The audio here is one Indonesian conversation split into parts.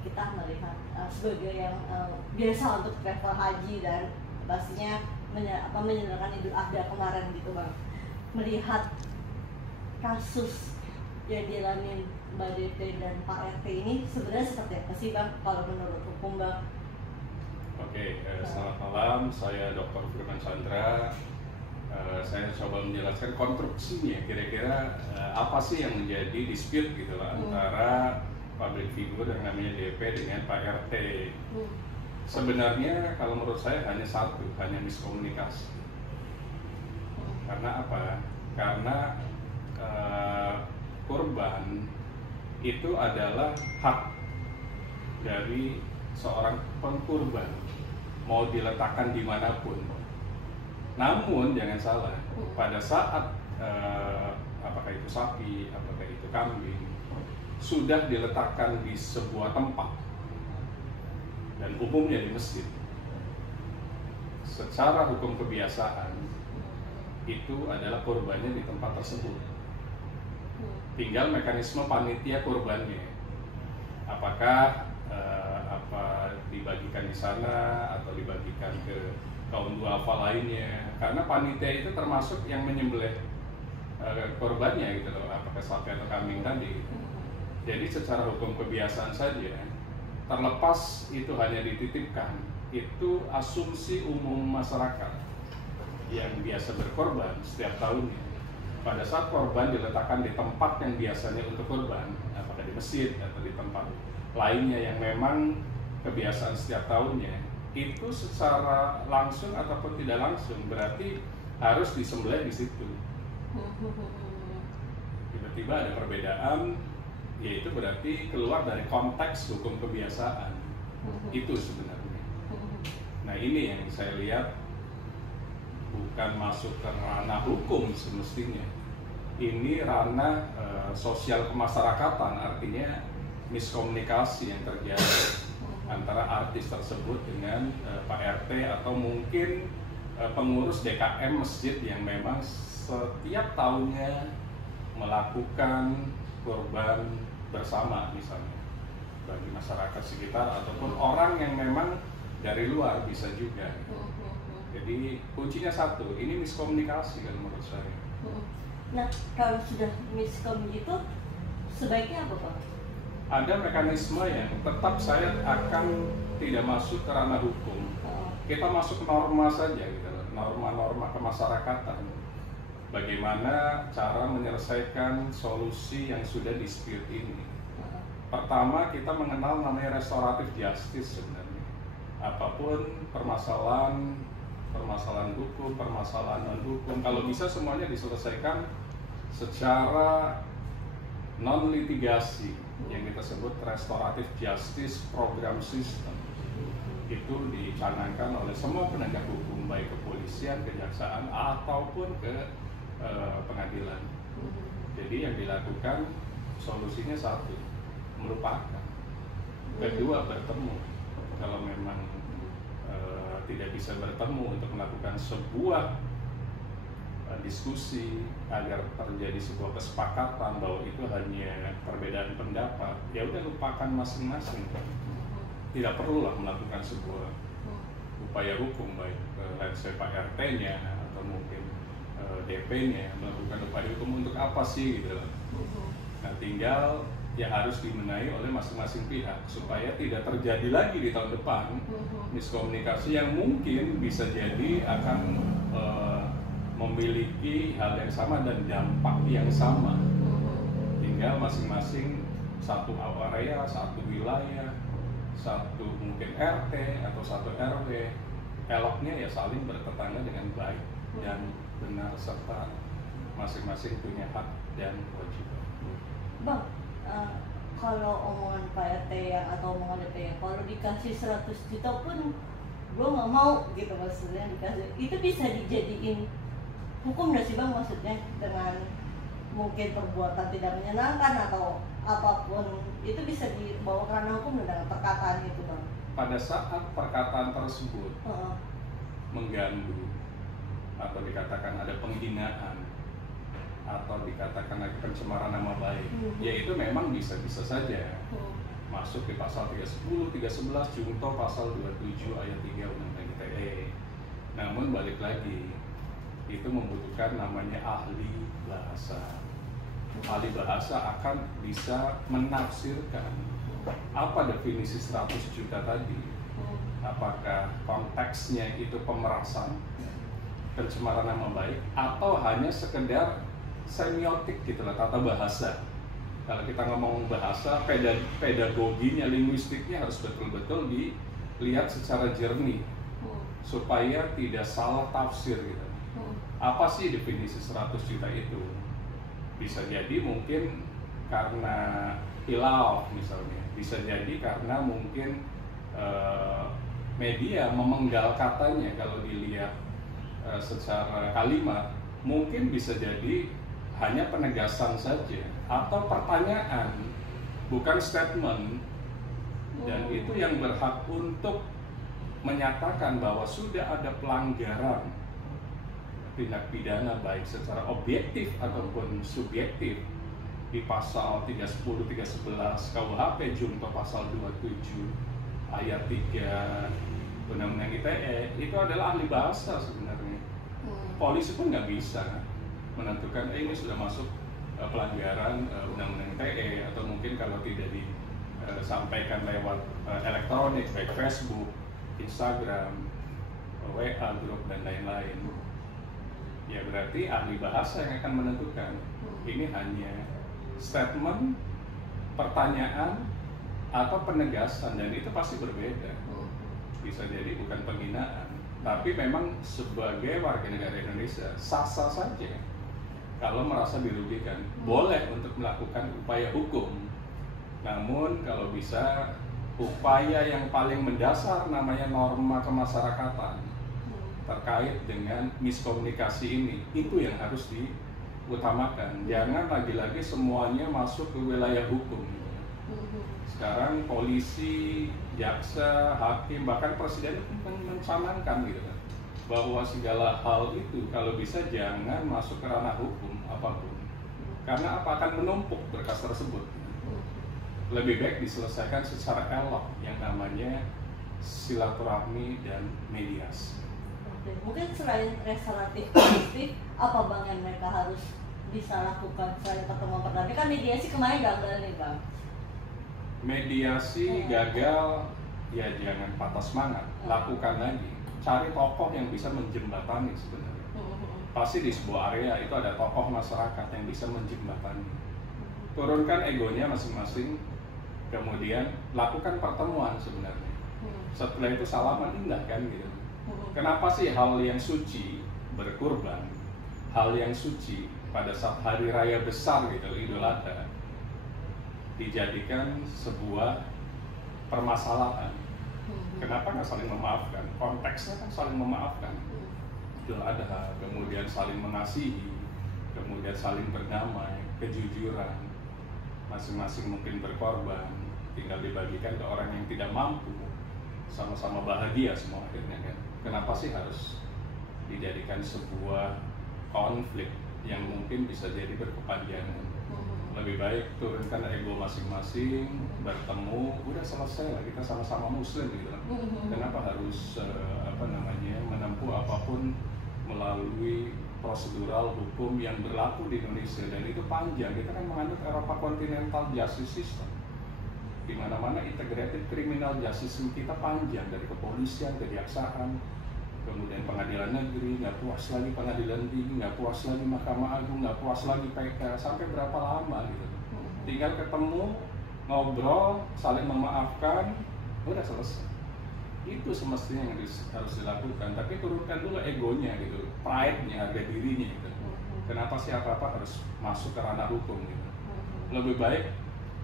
kita melihat sebagai yang biasa untuk travel haji dan pastinya menyenangkan Idul Adha kemarin gitu Bang, melihat kasus yang dialami Mbak DP dan Pak RT ini sebenarnya seperti apa sih Bang kalau menurut hukum Bang? Oke, selamat malam, saya Dr. Firman Chandra. Saya coba menjelaskan konstruksinya, kira-kira apa sih yang menjadi dispute gitu lah antara public figure yang namanya DP dengan Pak RT. Sebenarnya kalau menurut saya hanya satu, hanya miskomunikasi. Karena apa? Karena korban itu adalah hak dari seorang pengkorban, mau diletakkan dimanapun. Namun jangan salah, pada saat apakah itu sapi, apakah itu kambing, sudah diletakkan di sebuah tempat dan umumnya di masjid, secara hukum kebiasaan itu adalah korbannya di tempat tersebut. Tinggal mekanisme panitia korbannya, apakah dibagikan di sana atau dibagikan ke kaum duafa lainnya, karena panitia itu termasuk yang menyembelih korbannya gitu loh, apakah sapi atau kambing tadi. Jadi secara hukum kebiasaan saja, terlepas itu hanya dititipkan, itu asumsi umum masyarakat yang biasa berkorban setiap tahunnya. Pada saat korban diletakkan di tempat yang biasanya untuk korban, apakah di masjid atau di tempat lainnya yang memang kebiasaan setiap tahunnya, itu secara langsung ataupun tidak langsung berarti harus disembelih di situ. Tiba-tiba ada perbedaan, yaitu berarti keluar dari konteks hukum kebiasaan. Itu sebenarnya. Nah, ini yang saya lihat bukan masuk ke ranah hukum semestinya. Ini ranah sosial kemasyarakatan, artinya miskomunikasi yang terjadi antara artis tersebut dengan Pak RT atau mungkin pengurus DKM masjid yang memang setiap tahunnya melakukan kurban bersama misalnya bagi masyarakat sekitar ataupun orang yang memang dari luar bisa juga. Jadi kuncinya satu, ini miskomunikasi kalau menurut saya. Nah, kalau sudah miskom gitu, sebaiknya apa Pak? Ada mekanisme yang tetap saya akan tidak masuk ke ranah hukum. Kita masuk norma saja, gitu, norma-norma kemasyarakatan. Bagaimana cara menyelesaikan solusi yang sudah dispute ini? Pertama, kita mengenal namanya restoratif justice sebenarnya. Apapun permasalahan hukum, permasalahan non-hukum, kalau bisa semuanya diselesaikan secara non-litigasi, yang kita sebut restoratif justice program system. Itu dicanangkan oleh semua penegak hukum, baik kepolisian, kejaksaan, ataupun ke pengadilan. Jadi yang dilakukan solusinya satu, melupakan. Kedua, bertemu. Kalau memang tidak bisa bertemu untuk melakukan sebuah diskusi agar terjadi sebuah kesepakatan bahwa itu hanya perbedaan pendapat, ya udah lupakan masing-masing. Tidak perlulah melakukan sebuah upaya hukum, baik Pak RT-nya atau mungkin DP-nya melakukan upaya hukum untuk apa sih gitu. Nah, tinggal ya harus dibenahi oleh masing-masing pihak supaya tidak terjadi lagi di tahun depan miskomunikasi yang mungkin bisa jadi akan memiliki hal yang sama dan dampak yang sama. Tinggal masing-masing satu area, satu wilayah, satu mungkin RT atau satu RW, eloknya ya saling bertetangga dengan baik dan benar serta masing-masing punya hak dan kewajiban. Bang, kalau omongan Pak RT ya atau omongan DP ya, kalau dikasih 100 juta pun gue nggak mau gitu, maksudnya dikasih itu bisa dijadiin hukum nggak sih Bang, maksudnya dengan mungkin perbuatan tidak menyenangkan atau apapun itu bisa dibawa ke ranah hukum dengan perkataan itu Bang. Pada saat perkataan tersebut mengganggu atau dikatakan ada penghinaan atau dikatakan ada pencemaran nama baik, ya itu memang bisa-bisa saja. masuk di pasal 310, 311 junto pasal 27 ayat 3 Undang-Undang ITE. Namun balik lagi, itu membutuhkan namanya ahli bahasa. Ahli bahasa akan bisa menafsirkan apa definisi 100 juta tadi. Apakah konteksnya itu pemerasan, pencemaran nama baik, atau hanya sekedar semiotik gitu lah, tata bahasa. Kalau kita ngomong bahasa, pedagoginya, linguistiknya harus betul-betul dilihat secara jernih supaya tidak salah tafsir gitu. Apa sih definisi 100 juta itu? Bisa jadi mungkin karena hilaf misalnya, bisa jadi karena mungkin media memenggal katanya kalau dilihat secara kalimat, mungkin bisa jadi hanya penegasan saja atau pertanyaan, bukan statement. Dan itu yang berhak untuk menyatakan bahwa sudah ada pelanggaran tindak pidana baik secara objektif ataupun subjektif di pasal 310, 311 KUHP junto pasal 27 ayat 3 Undang-Undang ITE. Itu adalah ahli bahasa sebenarnya. Polisi pun nggak bisa menentukan ini sudah masuk pelanggaran Undang-Undang ITE, atau mungkin kalau tidak disampaikan lewat elektronik baik Facebook, Instagram, WA, grup dan lain-lain, ya berarti ahli bahasa yang akan menentukan ini hanya statement, pertanyaan, atau penegasan, dan itu pasti berbeda. Bisa jadi bukan penghinaan, tapi memang sebagai warga negara Indonesia sah-sah saja kalau merasa dirugikan, boleh untuk melakukan upaya hukum. Namun kalau bisa upaya yang paling mendasar namanya norma kemasyarakatan terkait dengan miskomunikasi ini, itu yang harus diutamakan. Jangan lagi-lagi semuanya masuk ke wilayah hukum. Sekarang polisi, jaksa, hakim, bahkan presiden mencanangkan gitu kan, bahwa segala hal itu kalau bisa jangan masuk ke ranah hukum apapun. Karena apa? Akan menumpuk berkas tersebut. Lebih baik diselesaikan secara elok yang namanya silaturahmi dan mediasi. Mungkin selain restoratif positif, apa Bang yang mereka harus bisa lakukan selain pertemuan pertama? Kan mediasi kemarin gagal nih Bang. Mediasi gagal, ya jangan patah semangat, lakukan lagi. Cari tokoh yang bisa menjembatani sebenarnya. Pasti di sebuah area itu ada tokoh masyarakat yang bisa menjembatani. Turunkan egonya masing-masing, kemudian lakukan pertemuan sebenarnya. Setelah itu salaman, indah kan gitu. Kenapa sih hal yang suci, berkurban, hal yang suci pada saat hari raya besar gitu, Idul Adha, dijadikan sebuah permasalahan? Kenapa nggak saling memaafkan? Konteksnya kan saling memaafkan. Idul Adha, kemudian saling mengasihi, kemudian saling berdamai, kejujuran, masing-masing mungkin berkorban, tinggal dibagikan ke orang yang tidak mampu, sama-sama bahagia semua akhirnya kan. Kenapa sih harus dijadikan sebuah konflik yang mungkin bisa jadi berkepanjangan? Lebih baik turunkan ego masing-masing, bertemu, udah selesai lah, kita sama-sama muslim gitu. Kenapa harus menempuh apapun melalui prosedural hukum yang berlaku di Indonesia, dan itu panjang. Kita kan menganut Eropa Continental Justice System, di mana-mana integrated criminal justice kita panjang, dari kepolisian, kejaksaan, kemudian pengadilan negeri, nggak puas lagi pengadilan tinggi, nggak puas lagi Mahkamah Agung, nggak puas lagi PK, sampai berapa lama gitu. Tinggal ketemu, ngobrol, saling memaafkan, udah selesai. Itu semestinya yang harus dilakukan. Tapi turunkan dulu egonya gitu, pride-nya, harga dirinya gitu. Kenapa sih apa-apa harus masuk ke ranah hukum gitu? Lebih baik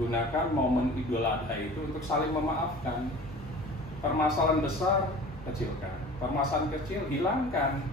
gunakan momen Idul Adha itu untuk saling memaafkan. Permasalahan besar kecilkan, permasalahan kecil hilangkan,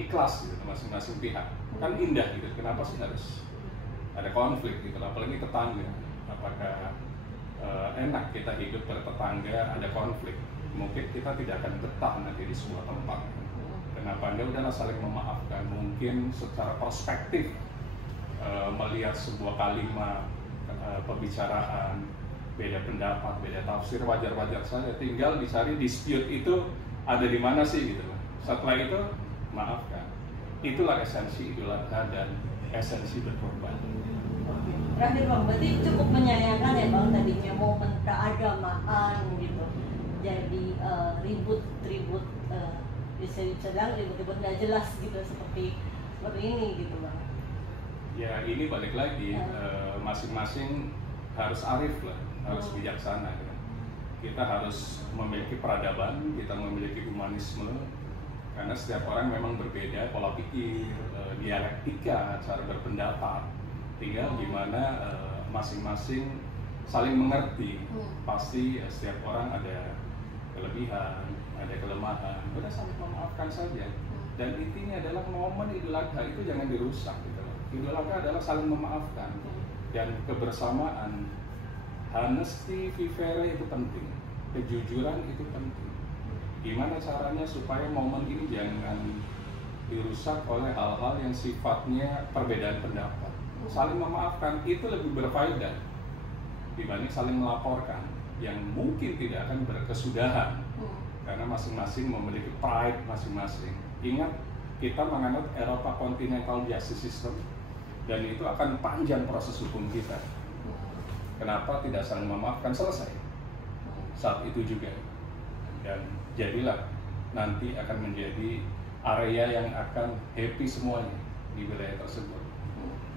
ikhlas gitu masing-masing pihak. Kan indah gitu. Kenapa sih harus ada konflik gitu? Apalagi tetangga. Apakah enak kita hidup bertetangga ada konflik? Mungkin kita tidak akan betah nanti di sebuah tempat. Kenapa Anda udahlah saling memaafkan? Mungkin secara perspektif melihat sebuah kalimat pembicaraan beda pendapat, beda tafsir, wajar-wajar saja. Tinggal dicari dispute itu ada di mana sih gitu. Setelah itu maafkan. Itulah esensi Idul Adha dan esensi berkorban. Terakhir Bang, berarti cukup menyayangkan ya Bang, tadinya momen keagamaan gitu jadi ribut-ribut, bisa dibilang ribut-ribut nggak jelas gitu seperti ini gitu Bang. Ya ini balik lagi, masing-masing harus arif lah, harus bijaksana gitu. Kita harus memiliki peradaban, kita memiliki humanisme, karena setiap orang memang berbeda pola pikir, dialektika, cara berpendapat. Tinggal gimana masing-masing saling mengerti. Pasti setiap orang ada kelebihan, ada kelemahan, udah saling memaafkan saja. Dan intinya adalah momen Idul Adha itu jangan dirusak gitu. Idul Adha adalah saling memaafkan dan kebersamaan. Honesty vivere itu penting, kejujuran itu penting. Gimana caranya supaya momen ini jangan dirusak oleh hal-hal yang sifatnya perbedaan pendapat. Saling memaafkan itu lebih berfaedah dibanding saling melaporkan yang mungkin tidak akan berkesudahan karena masing-masing memiliki pride masing-masing. Ingat, kita menganut Eropa Continental Justice System dan itu akan panjang proses hukum kita. Kenapa tidak saling memaafkan? Selesai saat itu juga, dan jadilah nanti akan menjadi area yang akan happy semuanya di wilayah tersebut.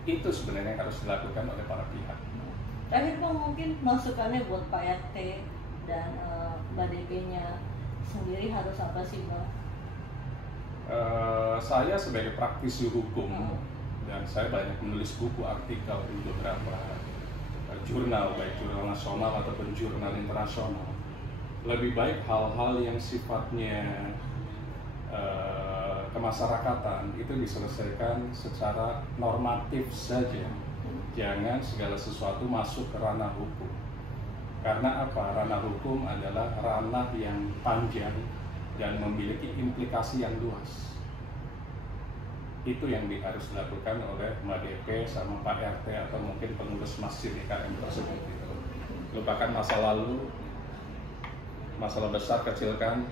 Itu sebenarnya yang harus dilakukan oleh para pihak. Terakhir Bang, mungkin masukannya buat Pak RT dan Mbak DP-nya sendiri harus apa sih Bang? Saya sebagai praktisi hukum dan saya banyak menulis buku, artikel di beberapa jurnal, baik jurnal nasional ataupun jurnal internasional. Lebih baik hal-hal yang sifatnya kemasyarakatan itu diselesaikan secara normatif saja. Jangan segala sesuatu masuk ke ranah hukum. Karena apa? Ranah hukum adalah ranah yang panjang dan memiliki implikasi yang luas. Itu yang harus dilakukan oleh Mbak DP sama Pak RT atau mungkin pengurus masjid IKM tersebut. Lupakan masa lalu, masalah besar kecilkan,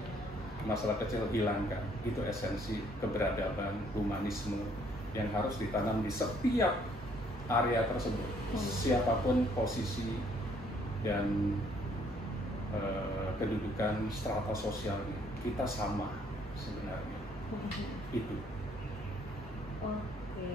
masalah kecil hilangkan. Itu esensi keberadaban, humanisme yang harus ditanam di setiap area tersebut. Siapapun posisi dan kedudukan strata sosialnya, kita sama sebenarnya. Itu. Oke.